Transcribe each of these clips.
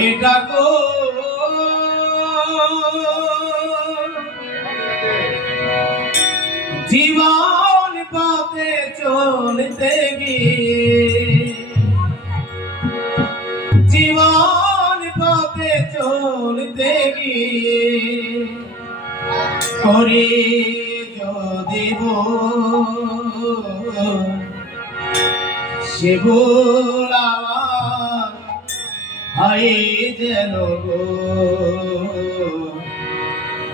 এটা তো জীবন পথে চলতে গিয়ে জীবন পথে চলতে গিয়ে করে যদি সে ভোলা হায় যেন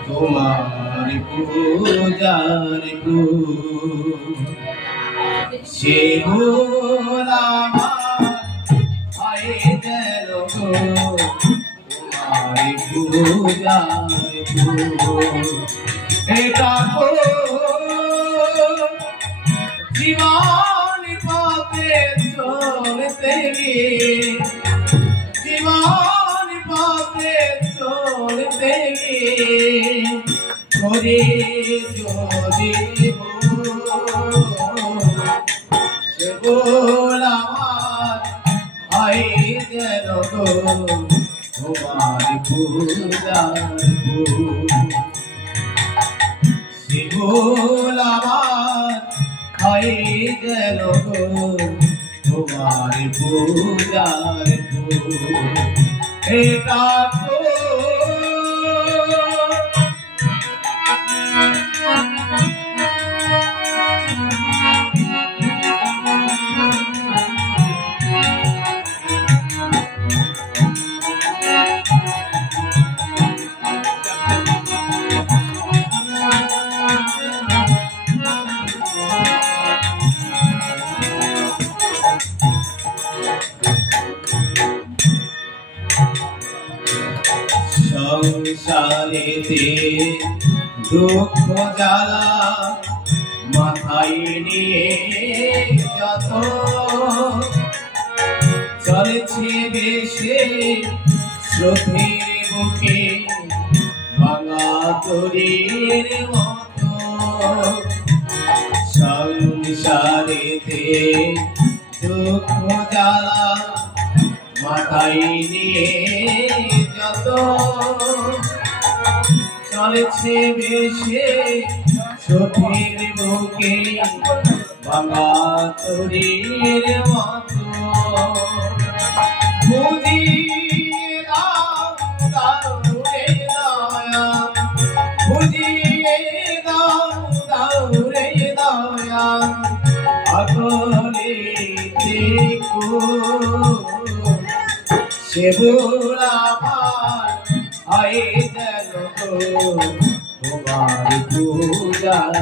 তোমার পূজার সে ভোলা হায় যেন তোমার পূজার এটা জীবন পথে চলতে গিয়ে জীবন পথে চলতে গিয়ে করে যদি সে গোলামার হয় যেন তোমার পূজার সে গোলামার হয় যেন তোমার পূজার এটা তো সংসারেতে দুঃখ জ্বালা মাথায় নিয়ে যত চলেছে বেশে স্রোতের বুকে ভাঙা তরীর মতো সংসারেতে দুঃখ জ্বালা মাথায় নিয়ে যত চলেছে বেশে স্রোতের বুকে ভাঙা তরীর মতো বুঝিয়ে দাও রে দয়া বুঝিয়ে দাও রে দয়া আসলে সে ভোলামার হয় যেন তোমার পূজার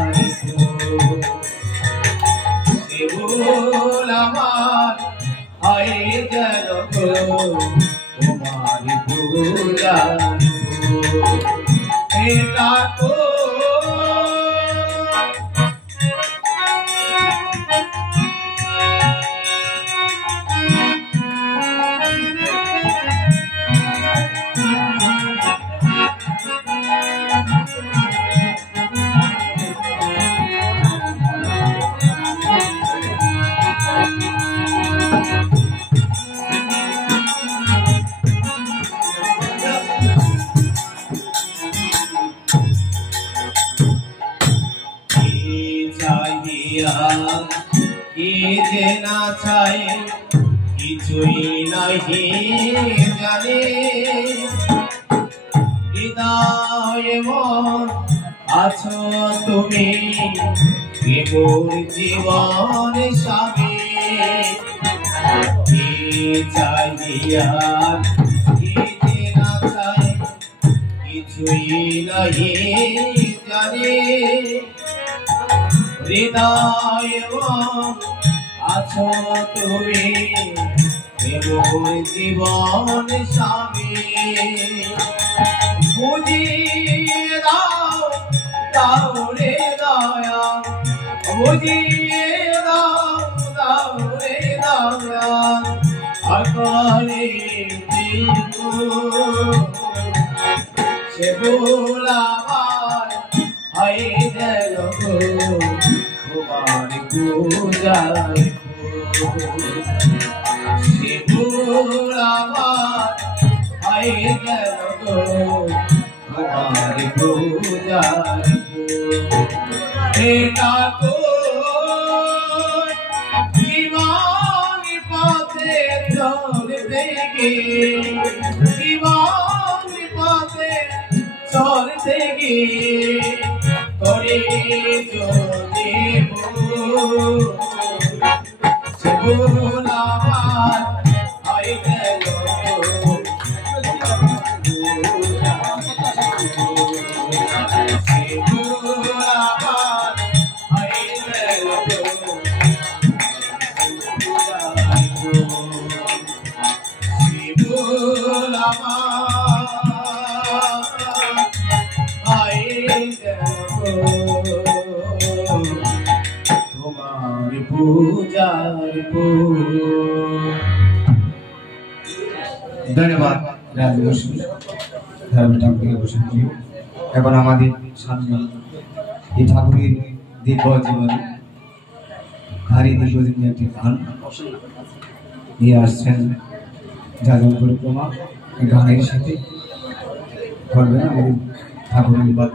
সে ভোলামার হয় যেন তোমার পূজার এটা তো যে না চাই কিছুই নাহি জানে হৃদয়ে মন আছো তুমি কেবল জীবন সামে কি চাহিয়া কি যে না চাই কিছুই নাহি জানে হৃদয়ে আছো তুমি কেবল জীবন স্বামী বুঝিয়ে দাও রে দয়া বুঝিয়ে দাও রে দয়া আকলে সে ভোলামার হয় যেন তোমার পূজার সে ভুল আমার হয়ে গেল গো তোমার পূজার এটা তো জীবন পথে চলতে গিয়ে জীবন পথে চলতে গিয়ে করে যদি সে ভুল আমার হয়ে গেল তোমার পূজার ধন্যবাদ এখন আমাদের সামনে এই ঠাকুরের দীর্ঘ জীবনী ভারী দীর্ঘদিনের একটি গান নিয়ে আসছেন যাদব পরিক্রমা। গানের সাথে করবেন আমাদের ঠাকুরের বাদ